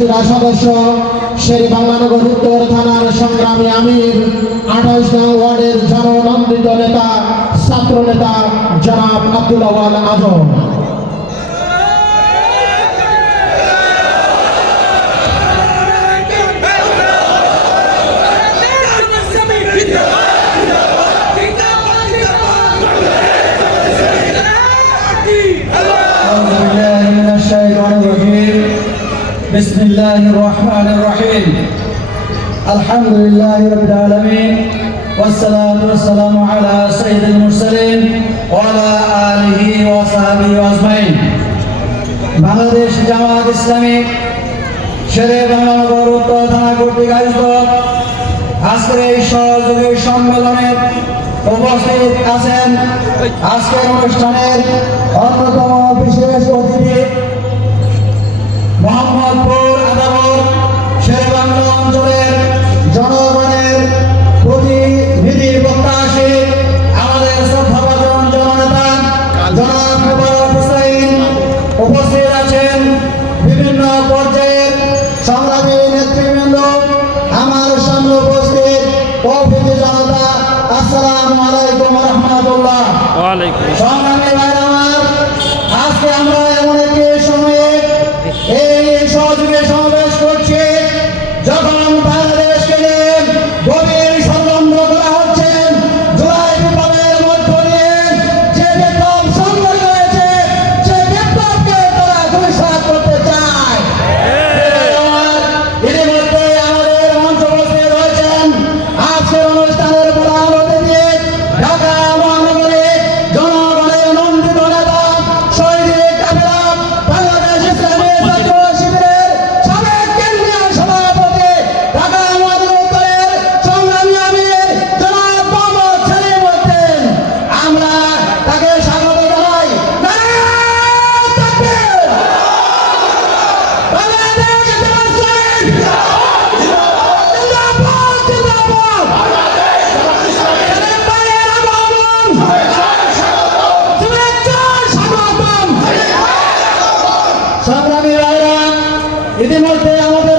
সদস্য শেরেবাংলানগর উত্তর থানার সংগ্রামী আমির 28 নং ওয়ার্ডের জননন্দিত নেতা ছাত্র নেতা জনাব আব্দুল আওয়াল আজম। بسم الله الرحمن الرحيم الحمد لله رب العالمين والصلاة والسلام على سيد المرسلين وعلى آله وصحبه أجمعين। বাংলাদেশ জামাত ইসলামী শেরেবাংলানগর উত্তর থানা কর্তৃক আয়োজিত আজকের এই সহযোগী সম্মেলনে উপস্থিত আছেন আজকের অনুষ্ঠানের অন্যতম বিশেষ অতিথি মোহাম্মদপুর আদাবর শেরেবাংলা অঞ্চলের জনগণের প্রতিনিধি প্রত্যাশী আমাদের শ্রদ্ধাভাজন জননেতা জনাব মোবারক হোসেন উপস্থিত আছেন। বিভিন্ন পর্যায়ের সংগ্রামী নেতৃবৃন্দ, আমার সামনে উপস্থিত প্রভৃতি জনতা, আসসালামু আলাইকুম ওয়া রাহমাতুল্লাহ। সংগ্রামী ভাইরা আমার, আজকে আমরা এমন একটি সময়ে এই সহযোগী সমাবেশ করছি যখন বাংলাদেশকে নিয়ে গভীর ষড়যন্ত্র করা হচ্ছে। জুলাই বিপ্লবের মধ্য দিয়ে যে বিপ্লব সংগঠিত হয়েছে সেই বিপ্লবকে তারা ধূলিসাৎ করতে চায়। ইতিমধ্যে আমাদের মঞ্চ উপস্থিত রয়েছেন আজকের অনুষ্ঠানের প্রধান অতিথি ঢাকা মহানগরী জনগণের নন্দিত নেতা শহীদ কাফেলা বাংলাদেশ ইসলামী ছাত্র শিবিরের সাবেক কেন্দ্রীয় সভাপতি ঢাকা মহানগর উত্তরের সংগ্রামী আমির জনাব মোহাম্মদ সেলিম উদ্দিন। আমরা তাকে স্বাগত জানাই। নারায়ে তাকবীর! বাংলাদেশ জামাত ইসলামী জিন্দাবাদ, জিন্দাবাদ! সেলিম ভাইয়ের আগমন, শুভেচ্ছা, স্বাগতম। সংগ্রামী ভাইরা, ইতিমধ্যে আমাদের